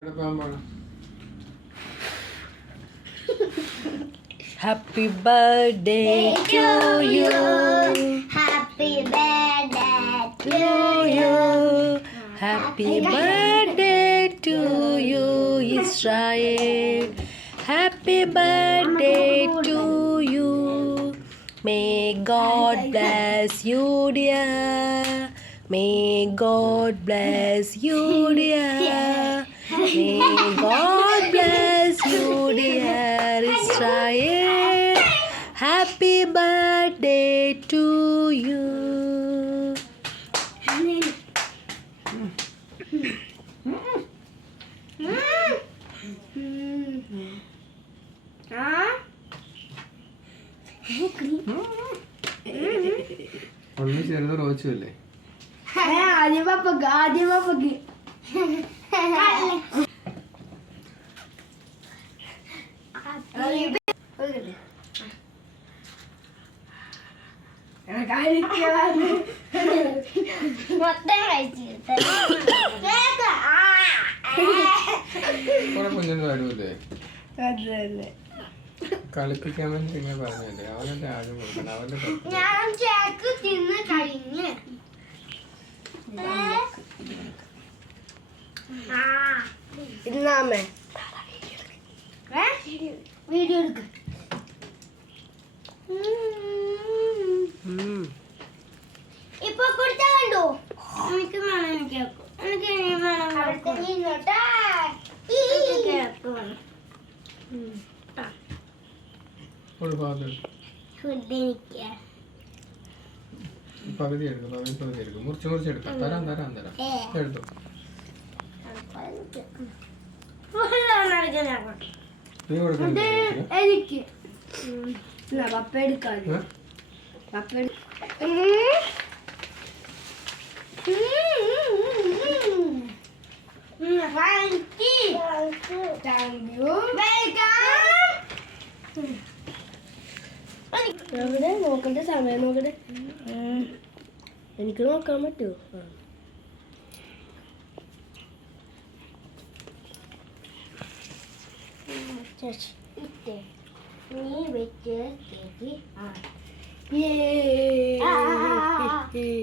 Happy birthday to you. Happy birthday to you. Happy birthday to you, Israel. Happy birthday to you. May God bless you, dear. May God bless you, dear. May God bless you, dear Israel. Happy birthday to you. ഒന്ന് ചെറുത് റോച്ചല്ലേ മൊത്തം കഴിച്ചിട്ട് കുറെ കുഞ്ഞൊന്നും വരുമല്ലേ കളിപ്പിക്കാൻ വേണ്ടി ഇങ്ങനെ പറഞ്ഞല്ലേ അവന്റെ ആദ്യം കൊടുക്കണം അവന്റെ ഞാൻ കേക്ക് തിന്ന് കഴിഞ്ഞ് ഇന്നാമേ വീഡിയോ എടുക്ക ഇപ്പൊ കൊടുത്താ കണ്ടോ എനിക്ക് വേണം കേക്ക് എനിക്ക് വേണം ഒരു ഭാഗം ഫുഡ് എനിക്ക് പകുതി എടുക്കും പകുതി എടുക്കും മുറിച്ച് എടുക്കാം തരാം എടുത്തു നീ കൊടുക്കുന്നില്ലേ എനിക്ക് പപ്പ എടുക്കാൻ എവിടെ നോക്കട്ടെ സമയം നോക്കട്ടെ എനിക്ക് നോക്കാൻ പറ്റുമോ നീ വെച്ച് കേക്ക്